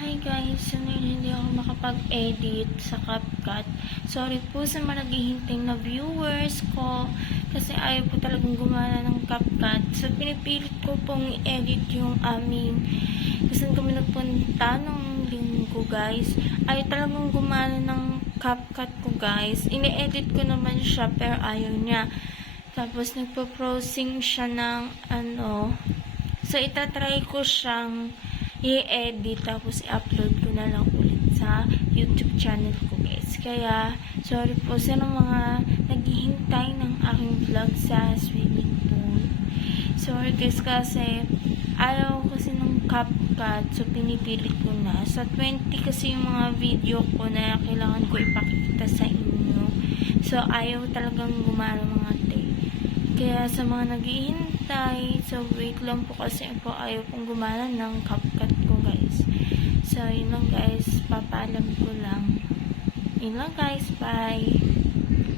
Hi guys, ngayon hindi ako makapag-edit sa CapCut. Sorry po sa mga naghihintay na viewers ko kasi ayaw po talagang gumana ng CapCut. So pinipilit ko pong i-edit yung aming kasi kami nagpunta nung linggo guys. Ayaw talagang gumana ng CapCut ko guys. Ini-edit ko naman siya pero ayaw niya. Tapos nagpo-browsing siya ng ano. So itatry ko siyang i-edit tapos i-upload ko na lang ulit sa YouTube channel ko guys. Kaya, sorry po sa mga naghihintay ng aking vlog sa swimming pool. Sorry guys kasi ayaw kasi ng CapCut so pinipilit ko na. Sa 20 kasi yung mga video ko na kailangan ko ipakita sa inyo. So ayaw talagang gumana mga. Kaya sa mga naghihintay, so wait lang po kasi po ayaw pong gumana ng CapCut ko guys. So yun lang guys, papaalam ko lang. Yun lang guys, bye!